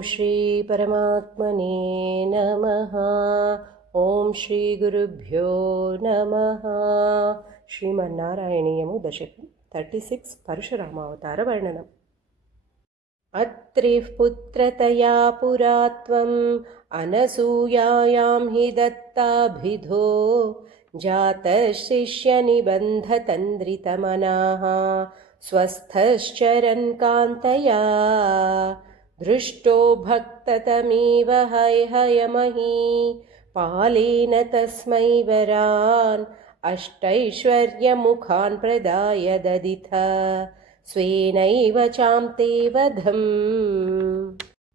श्री परमात्मने नमः। ओम श्री गुरुभ्यो नमः। श्रीमन्नारायणीयमु दशकं 36 परशुरामावतार वर्णनम्। अत्रिः पुत्रतया पुरा त्वम् अनसूयायां हि दत्ताभिधो जातः शिष्यनिबन्धतन्द्रितमनाः स्वस्थश्चरन् कान्तया दृष्टो भक्ततमीव हैहयमही पालेन तस्मै वरान् अष्टैश्वर्यमुखान् प्रदाय ददिथ स्वेनैव चान्ते वधम्।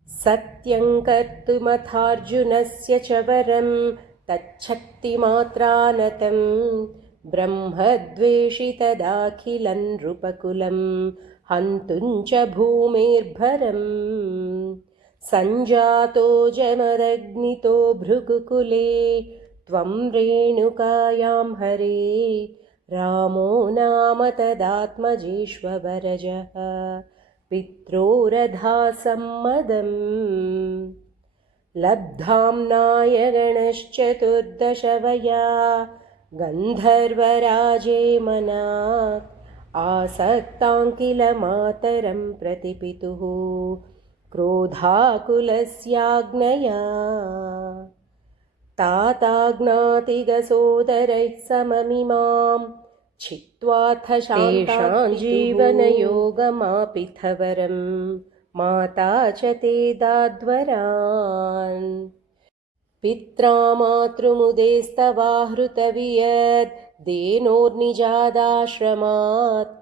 सत्यं कर्तुमथार्जुनस्य च वरं तच्छक्तिमात्रानतं ब्रह्मद्वेषितदाखिलं नृपकुलं हन्तुं च भूमेर्भरम्। सञ्जातो जमदग्नितो भृगुकुले त्वं रेणुकायां हरे रामो नाम तदात्मजेष्ववरजः पित्रोरधासम्मदम्। लब्धाम्नाय गणश्चतुर्दशवया गन्धर्वराजे मनाक् आसक्तां किल मातरं प्रतिपितुः क्रोधाकुलस्याज्ञया। ताताज्ञातिगसोदरैः सममिमां छित्त्वाथ तेषां जीवनयोगमापिथवरं माता च ते दाद्वरान्। पित्रा मातृमुदेस्तवाहृतवियद् देनोर्निजादाश्रमात्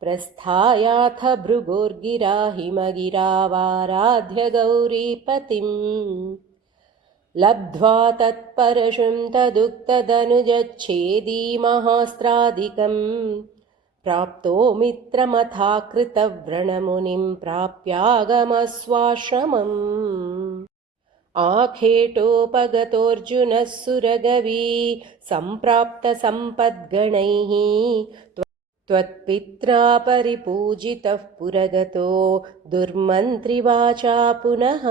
प्रस्थायाथ भृगोर्गिरा हिमगिरावाराध्य गौरीपतिम्। लब्ध्वा तत्परशुं तदुक्तदनुजच्छेदी महास्त्रादिकं प्राप्तो मित्रमथाकृतव्रणमुनिं प्राप्यागमस्वाश्रमम्। आखेटोपगतोऽर्जुनः सुरगवी सम्प्राप्तसम्पद्गणैः त्वत्पित्रा परिपूजितः पुरगतो दुर्मन्त्रिवाचा पुनः।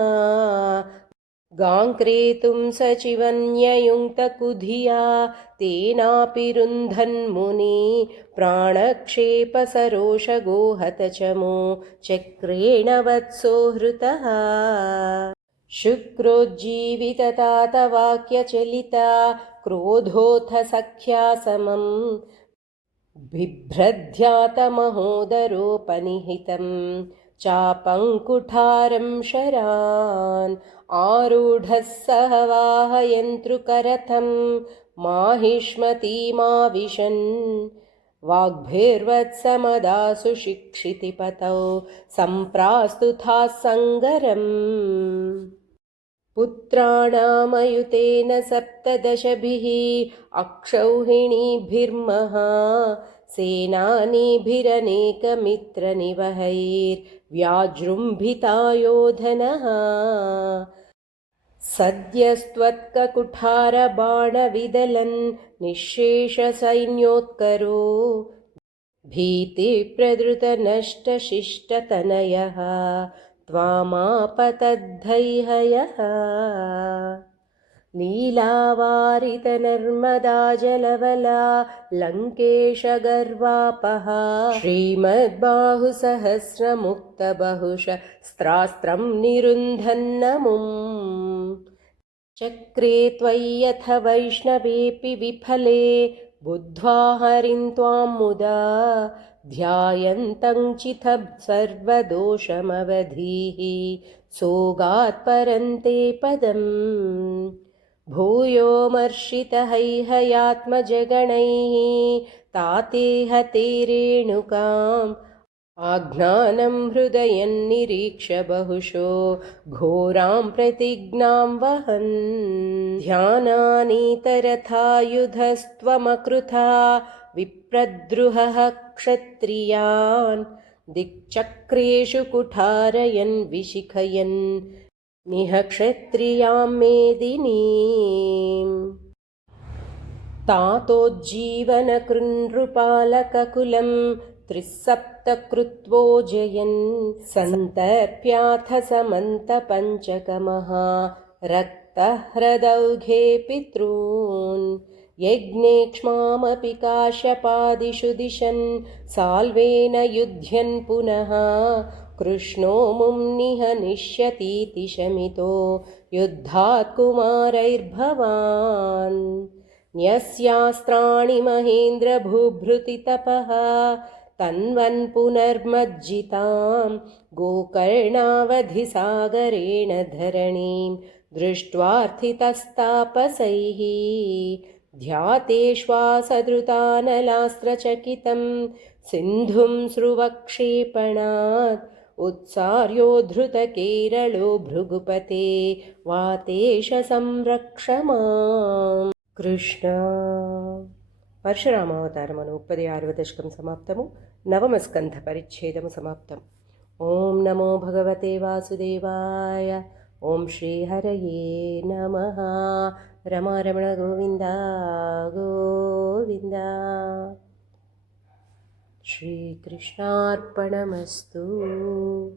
गाङ्क्रेतुं सचिवन्ययुङ्क्तकुधिया तेनापि रुन्धन्मुनि प्राणक्षेपसरोषगोहतचमो चक्रेण वत्सो हृतः। शुक्रोज्जीविततातवाक्यचलिता क्रोधोऽथ सख्या समं बिभ्रद्ध्यातमहोदरोपनिहितं चापङ्कुठारं शरान् आरूढः सह वाहयन्तृकरथं माहिष्मतीमाविशन् वाग्भिर्वत्समदासु शिक्षितिपतौ सम्प्रास्तुथा सङ्गरम्। पुत्राणामयुतेन सप्तदशभिः अक्षौहिणीभिर्महा सेनानीभिरनेकमित्रनिवहैर्व्याजृम्भिता योधनः। सद्यस्त्वत्ककुठारबाणविदलन् निःशेषसैन्योत्करो भीतिप्रधृतनष्टशिष्टतनयः त्वामापतद्धैहयः। लीलावारितनर्मदाजलवला लङ्केशगर्वापहा श्रीमद्बाहुसहस्रमुक्तबहुशस्त्रास्त्रं निरुन्धन्नमुम्। चक्रे त्वय्यथ वैष्णवेऽपि विफले बुद्ध्वा हरिं त्वां मुदा ध्यायन्तं चितं सर्वदोषमवधीः सोगात्परन्ते पदम्। भूयोमर्षितहैहयात्मजगणैः तातेह ते रेणुकाम् आज्ञानं हृदयन्निरीक्ष्य बहुशो घोरां प्रतिज्ञां वहन्। ध्यानानीतरथायुधस्त्वमकृथा विप्रद्रुहः क्षत्रियान् दिक्चक्रेषु कुठारयन् विशिखयन् निह क्षत्रियां मेदिनीम्। तातोज्जीवनकृन्नृपालककुलं त्रिसप्तकृत्वो जयन् सन्तर्प्याथ समन्तपञ्चकमः रक्तह्रदौघे पितॄन् यज्ञे क्ष्मामपि काश्यपादिषु दिशन् साल्वेन युध्यन् पुनः कृष्णो मुम्निह निष्यतीति शमितो युद्धात् कुमारैर्भवान् न्यस्यास्त्राणि महेन्द्रभूभृतितपः तन्वन् पुनर्मज्जितां गोकर्णावधिसागरेण धरणीं दृष्ट्वार्थितस्तापसैः ध्यातेष्वासधृतानलास्त्रचकितं सिन्धुं स्रुवक्षेपणात् उत्सार्योद्धृतकेरलो भृगुपते वातेश संरक्ष माम्. కృష్ణ. పరశురామావతారమును 36వ దశకం సమాప్తము. నవమ స్కంధ పరిచ్ఛేదము సమాప్తం. ఓం నమో భగవతే వాసుదేవాయ. ఓం శ్రీహరయే నమః. రమారమణ గోవింద గోవింద. శ్రీకృష్ణార్పణమస్తు.